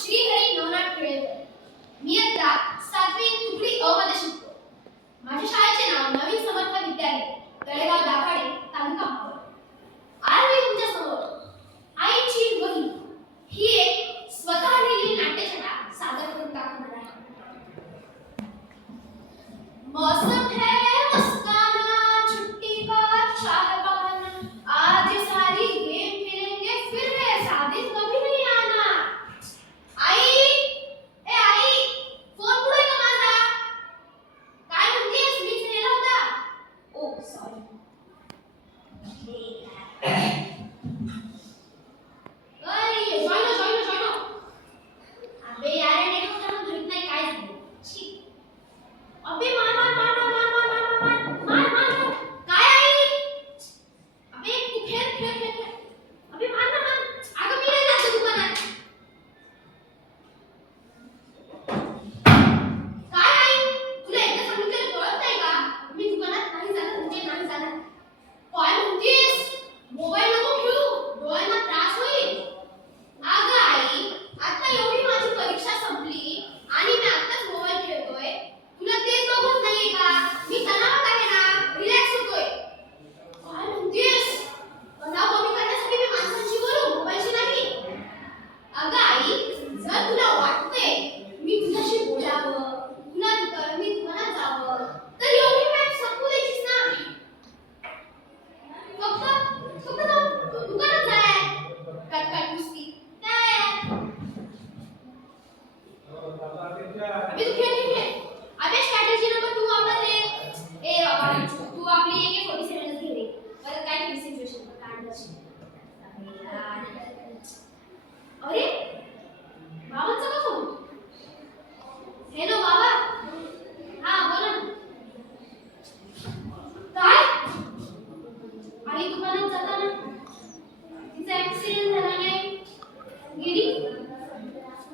श्रीहरी नवनाथ टिळेकर मी आता सातवी तुकडी अ मध्ये शिकतो. माझ्या शाळेचे नाव नवीन समर्थ विद्यालय तळेगाव दाभाडे तालुका आई जर तुला वाटते मी तुझ्याशी बोलावं तुला मी तुम्हाला जावं तर एवढी मॅम संपू द्यायचीस ना फक्त फक्त तू दुकानात जाय. काय? अबे तू खेळ खेळ अबे स्ट्रॅटेजी नंबर तू वापरले. ए बाबा तू आपली एक फोर्टी सेवन परत काय केली सिच्युएशन अरे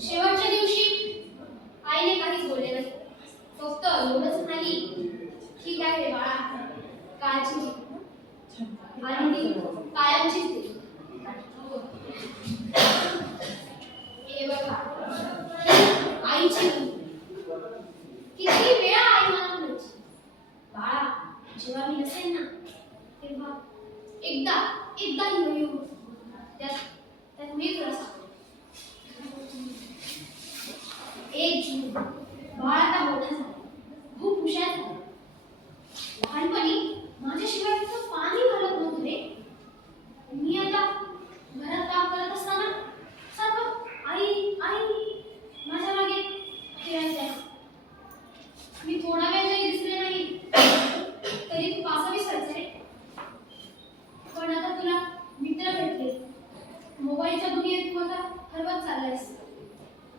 शेवटच्या दिवशी आईने काहीच बोलले नाही. फक्त एवढंच म्हणाली ठीक आहे रे बाळा काळजी आणि कायमचीच हे बघा आईची किती वेळा आई मला म्हणायची बाळा जेव्हा मी नसेल ना तेव्हा एकदा एकदा येऊ त्यात त्यात मी थोडासा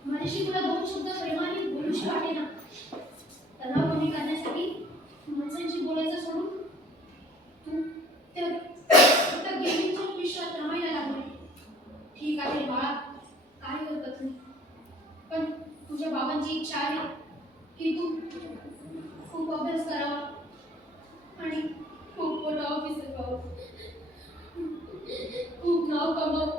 माझ्याशी तुला दोन शब्द प्रेमाने बोलू शकते ना? तणाव कमी करण्यासाठी माणसांशी बोलायचं सोडून तू फक्त गेमिंगच्या विश्वात रमायला लागले ठीक आहे बाळा काय हरकत नाही. पण तुझ्या बाबांची इच्छा आहे की तू खूप अभ्यास करावा आणि खूप मोठा ऑफिसर व्हावं. खूप नाव कमावं